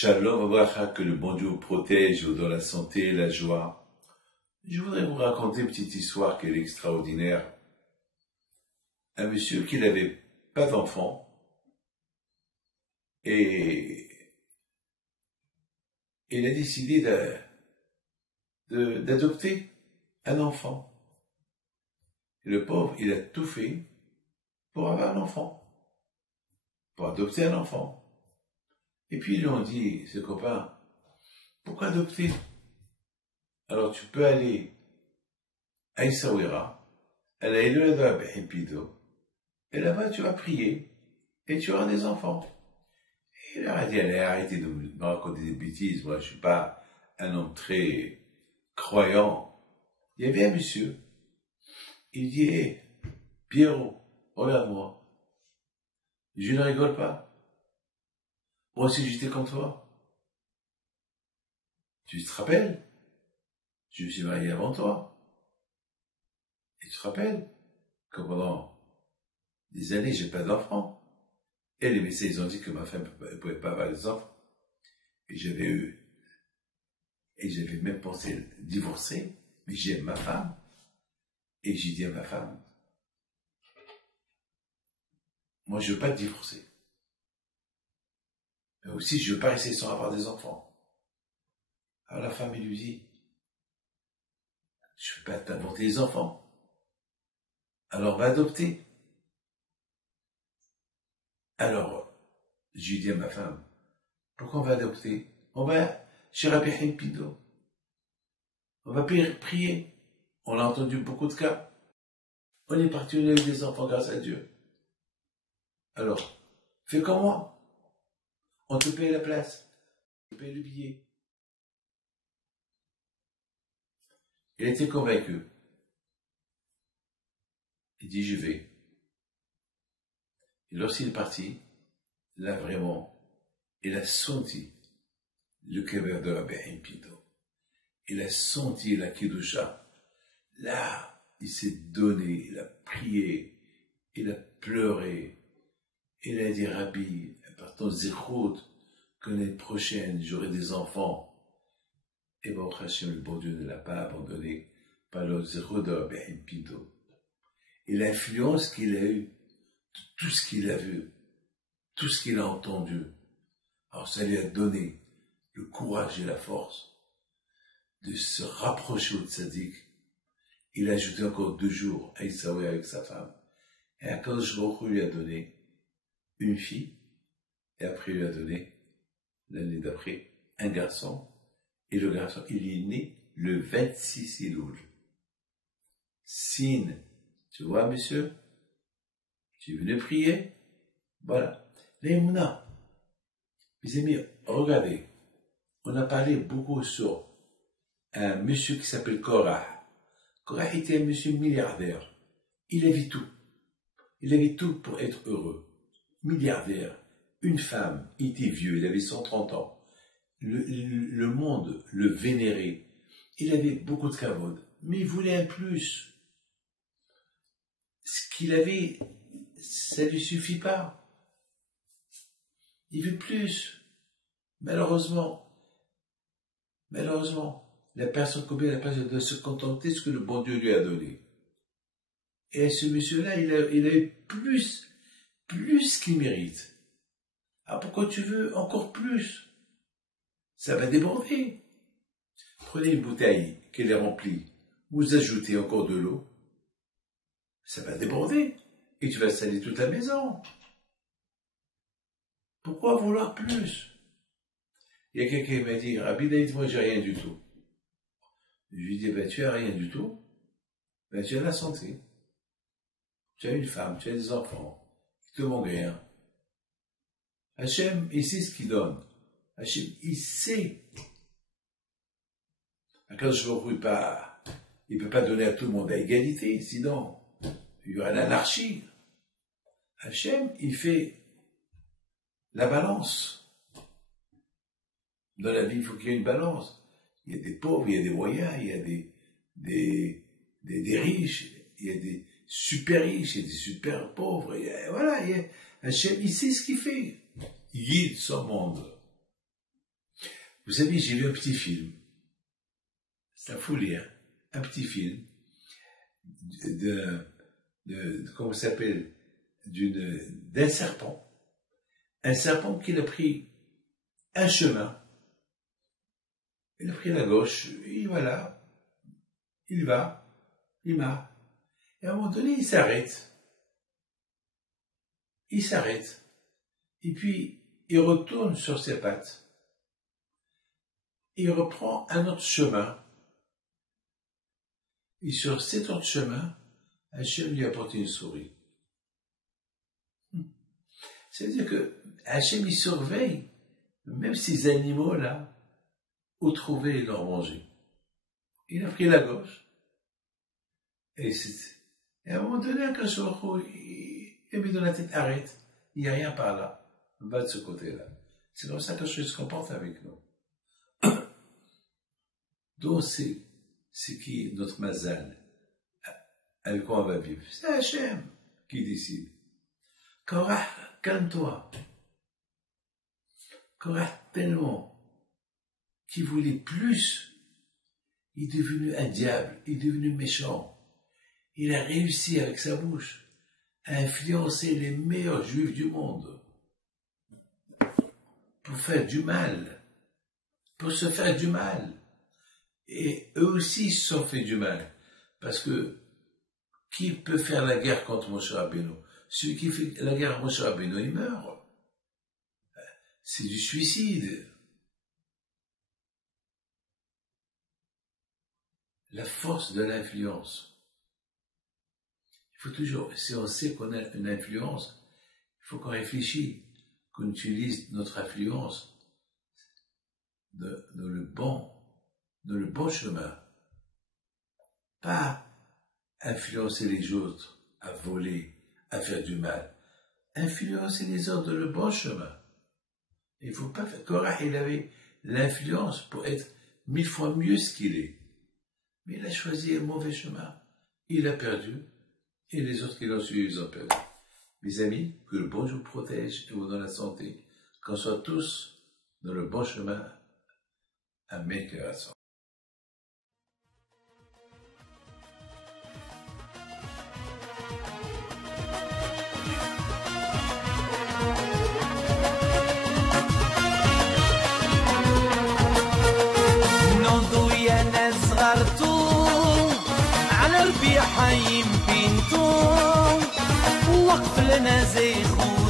Shalom Abracha, que le bon Dieu vous protège, vous donne la santé et la joie. Je voudrais vous raconter une petite histoire qui est extraordinaire. Un monsieur qui n'avait pas d'enfant et il a décidé d'adopter un enfant. Et le pauvre, il a tout fait pour avoir un enfant, pour adopter un enfant. Et puis ils lui ont dit, ses copains, pourquoi adopter? Alors tu peux aller à Essaouira, à la Elohada Behipido, et là-bas tu vas prier, et tu auras des enfants. Et il leur a dit, allez, arrêtez de me raconter des bêtises, moi je suis pas un homme très croyant. Il y avait un monsieur, il dit, hé, Pierrot, regarde-moi, je ne rigole pas. Moi aussi j'étais comme toi. Tu te rappelles? Je me suis marié avant toi. Et tu te rappelles que pendant des années, j'ai pas d'enfants. Et les médecins, ils ont dit que ma femme ne pouvait pas avoir des enfants. Et j'avais même pensé divorcer, mais j'aime ma femme. Et j'ai dit à ma femme, moi je veux pas te divorcer. Mais aussi, je veux pas rester sans avoir des enfants. Alors la femme, elle lui dit, je veux pas t'inventer des enfants. Alors on va adopter. Alors, j'ai dit à ma femme, pourquoi on va adopter? On va chez Rabbi Haim Pido. On va prier. On a entendu beaucoup de cas. On est parti, on a eu des enfants grâce à Dieu. Alors, fais comme moi. On te paye la place. On te paye le billet. Il était convaincu. Il dit, je vais. Et lorsqu'il est parti, là vraiment, il a senti le kever de Rabbi Haim Pido. Il a senti la Kedusha. Là, il s'est donné, il a prié, il a pleuré. Il a dit, Rabbi, par ton zéchout, que l'année prochaine, j'aurai des enfants. Et bon, Hachem, le bon Dieu ne l'a pas abandonné par le zéchout de Rabbi Haim Pido. Et l'influence qu'il a eue, tout ce qu'il a vu, tout ce qu'il a entendu, alors ça lui a donné le courage et la force de se rapprocher au tzaddik. Il a ajouté encore 2 jours à Issaoui avec sa femme. Et Akadosh Baruch Hu lui a donné une fille, et après il lui a donné, l'année d'après, un garçon. Et le garçon, il est né le 26 Elul. Sin, tu vois, monsieur? Tu es venu prier? Voilà. L'émouna. Mes amis, regardez. On a parlé beaucoup sur un monsieur qui s'appelle Korah. Korah était un monsieur milliardaire. Il avait tout. Il avait tout pour être heureux. Milliardaire. Une femme. Il était vieux. Il avait 130 ans. Le monde le vénérait. Il avait beaucoup de kavod. Mais il voulait un plus. Ce qu'il avait, ça ne lui suffit pas. Il veut plus. Malheureusement, la personne doit se contenter de ce que le bon Dieu lui a donné. Et ce monsieur-là, il a eu plus qu'il mérite. Ah, pourquoi tu veux encore plus? Ça va déborder. Prenez une bouteille qu'elle est remplie, vous ajoutez encore de l'eau, ça va déborder. Et tu vas salir toute la maison. Pourquoi vouloir plus? Il y a quelqu'un qui m'a dit, Rabbi David, moi j'ai rien du tout. Je lui ai dit, ben tu as rien du tout, ben tu as la santé. Tu as une femme, tu as des enfants, qui te manquent rien. Hachem, il sait ce qu'il donne. Hachem, il sait. Quand je ne pas, il ne peut pas donner à tout le monde à égalité, sinon il y aura l'anarchie. Hachem, il fait la balance. Dans la vie, il faut qu'il y ait une balance. Il y a des pauvres, il y a des moyens, il y a des riches, il y a des super riches, il y a des super pauvres. Voilà, Hachem, il sait ce qu'il fait. Il guide son monde. Vous savez, j'ai vu un petit film. C'est la folie, hein? Un petit film comment ça s'appelle, d'un serpent. Un serpent qui a pris un chemin. Il a pris la gauche, et voilà. Il va, il marche. Et à un moment donné, il s'arrête. Il s'arrête. Et puis, il retourne sur ses pattes. Il reprend un autre chemin. Et sur cet autre chemin, Hachem lui apporte une souris. C'est-à-dire que Hachem, il surveille, même ces animaux-là, où trouver et leur manger. Il a pris la gauche. Et à un moment donné, il a mis dans la tête, arrête, il n'y a rien par là, va de ce côté-là. C'est comme ça que je se comporte avec nous. Donc, c'est qui est notre mazal, avec quoi on va vivre. C'est Hachem qui décide. Korah, calme-toi. Korah, tellement, qui voulait plus, il est devenu un diable, il est devenu méchant. Il a réussi avec sa bouche à influencer les meilleurs juifs du monde pour faire du mal, pour se faire du mal. Et eux aussi se sont fait du mal. Parce que qui peut faire la guerre contre Moshe Rabbeinu? Celui qui fait la guerre à Moshe Rabbeinu, il meurt. C'est du suicide. La force de l'influence. Il faut toujours, si on sait qu'on a une influence, il faut qu'on réfléchisse, qu'on utilise notre influence dans le bon chemin. Pas influencer les autres à voler, à faire du mal. Influencer les autres dans le bon chemin. Il ne faut pas faire. Korah, il avait l'influence pour être 1000 fois mieux ce qu'il est. Mais il a choisi un mauvais chemin. Il a perdu. Et les autres qui l'ont suivi, ils ont perdu. Mes amis, que le bon Dieu vous protège et vous donne la santé. Qu'on soit tous dans le bon chemin. Amen. على ربيع حيم بنتو وقف لنا زي خو